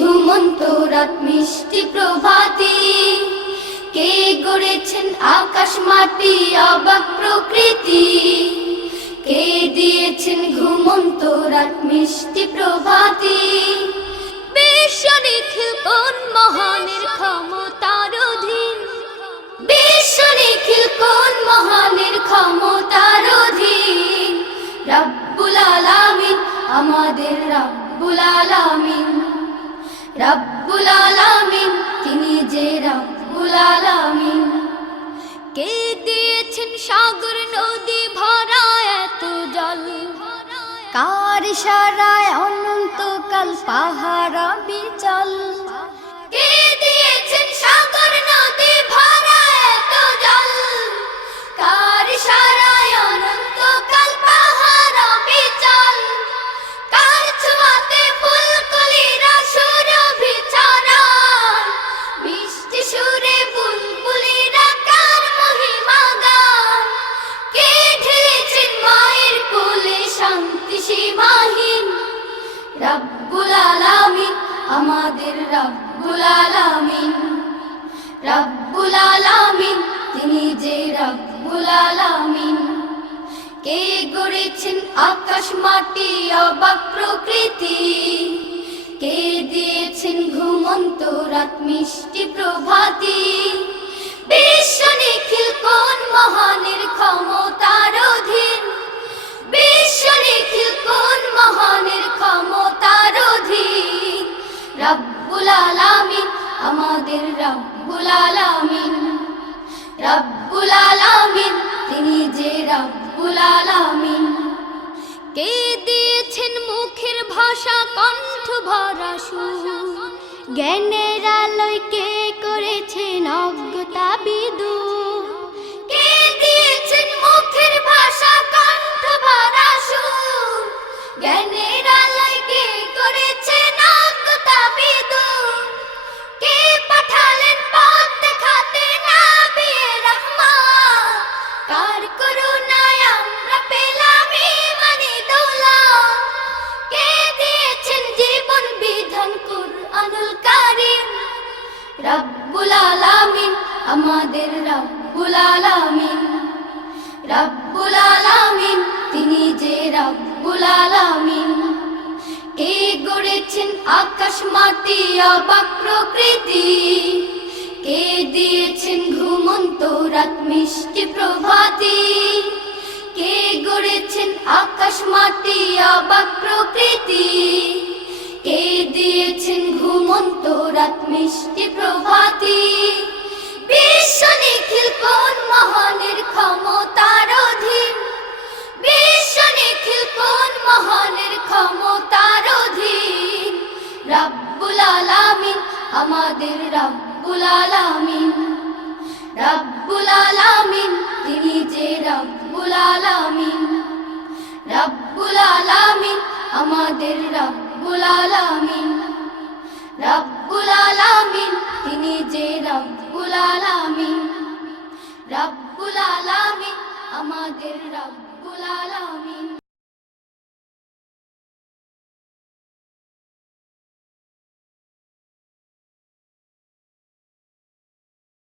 ঘুমন্ত রাত মিষ্টি প্রভাতি। কে গড়েছেন আকাশ মাটি অবাক প্রকৃতি? কে দিয়েছেন ঘুমন্ত রাত মিষ্টি প্রভাতি? বিশ্ব নিখিল কোন মহানের ক্ষমতার অধীন? বিশ্ব নিখিল কোন মহানের ক্ষমতার অধীন? রব্বুল আলামিন আমাদের রব্বুল আলামিন। রব্বুল আলামিন, তিনি যে রব্বুল আলামিন। কে দিয়েছেন সাগর নদী ভরা এত জল? কার সারায় অনন্তকাল পাহারা বিচল? কে দিয়েছেন সাগর নদী রব্বুল আলামিন, আমাদের রব্বুল আলামিন। রব্বুল আলামিন, তিনি যে রব্বুল আলামিন। কে গড়েছেন আকাশ মাটি, অবাক প্রকৃতি। কে দিয়েছেন ঘুমন্ত রাত, মিষ্টি প্রভাতি। বিশ্ব নিখিল কোন মহানের ক্ষমতার আমাদের রব্বুল আলামিন। রব্বুল আলামিন, তিনি যে রব্বুল আলামিন। কে দিয়েছেন মুখের ভাষা, কণ্ঠ ভরা সুর? জ্ঞানের আলোয় কে আমাদের রব্বুল আলামিন রব্বুল আলামিন, তিনি যে রব্বুল আলামিন। কে গড়েছেন আকাশ মাটি, অবাক প্রকৃতি। কে দিয়েছেন ঘুমন্ত রাত, মিষ্টি প্রভাতি। কে গড়েছেন আকাশ মাটি, অবাক প্রকৃতি। কে দিয়েছেন ঘুমন্ত রাত, মিষ্টি প্রভাতি। বিশ্ব নিখিল কোন মহানের ক্ষমতার অধীন? বিশ্ব নিখিল কোন মহানের ক্ষমতার অধীন? রব্বুল আলামিন, আমাদের রব্বুল আলামিন। রব্বুল আলামিন, তিনি যে রব্বুল আলামিন। রব্বুল আলামিন, আমাদের রব্বুল আলামিন। রব্বুল আলামিন, তিনি যে রব্বুল আমাদের রব্বুল আলামিন।